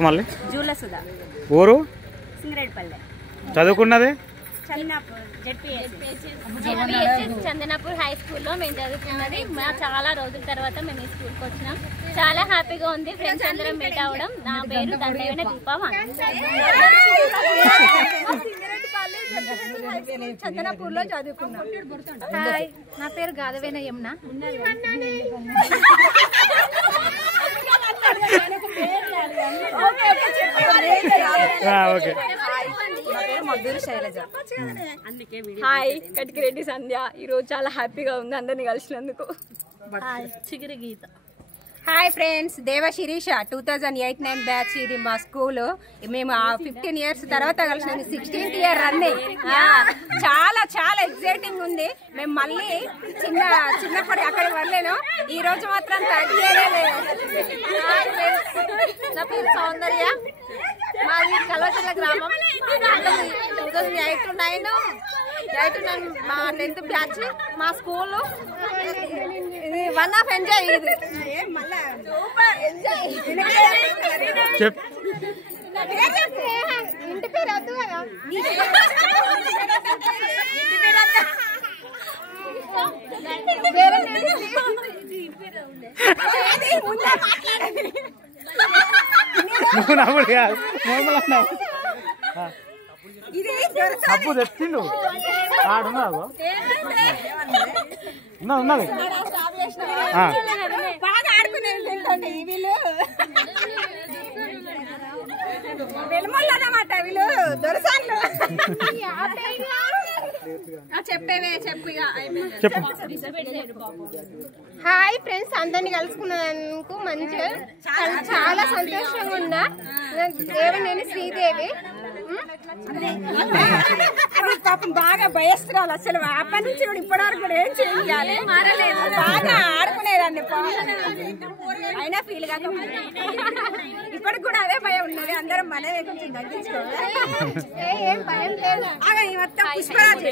చెప్పు మళ్ళీ. జూల సుధా. ఊరు సింగరేడ్పల్లె. చదువుకున్నది చందనాపూర్ హై స్కూల్లో మేము చదువుకున్నది. చాలా రోజుల తర్వాత మేము ఈ స్కూల్కి వచ్చినాం. చాలా హ్యాపీగా ఉంది ఫ్రెండ్స్ అందరం మీట్ అవ్వడం. నా పేరు దండవైన దీపం. చందనాపూర్ లో చదువుకున్నాం. హాయ్, నా పేరు గాదవేన యమున. హాయ్, కటికిరెడ్డి సంధ్య. ఈ రోజు చాలా హ్యాపీగా ఉంది అందరిని కలిసినందుకు. చిగిరి గీత. హాయ్ ఫ్రెండ్స్, దేవ శిరీష 2008-9 బ్యాచ్. ఇది మా స్కూల్. మేము 15 years తర్వాత కలిసినది. 16th year running. చాలా చాలా ఎక్సైటింగ్ ఉంది. మేము మళ్ళీ చిన్నప్పుడు అక్కడికి వెళ్ళాను. ఈ రోజు మాత్రం తగ్గలేదు. నా పేరు సౌందర్య. మాది కల్వచర్ల గ్రామం. 2008-9 మా 10th బ్యాచ్. మా స్కూల్ ఇది వన్ ఆఫ్ ఎంజాయ్. ఇది ఇంటి పేరు వద్దు కదా. సబ్బు తెచ్చిండు ఆడున్నావు ఉన్నది. బాగా ఆడుకునే వీళ్ళు వెలుమల్లన్నమాట. వీళ్ళు దొరసాన్లు. చెప్పేవే చెప్పు. హాయ్ ఫ్రెండ్స్, అందరినీ కలుసుకున్నందుకు మంచిగా చాలా సంతోషంగా ఉన్నా. దేవనేని శ్రీదేవి. పాపం బాగా భయస్తురాలు. అసలు అప్పటి నుంచి ఇప్పటివరకు కూడా ఏం చేయాలి మారలేదు. బాగా ఆడుకునేదాన్ని. అయినా ఫీల్ కాక ఇప్పటికి కూడా అదే భయం ఉన్నది. అందరం మనమే కొంచెం తగ్గించుకోవాలి. ఏం భయం లేదు. మొత్తం పుష్పరాజు.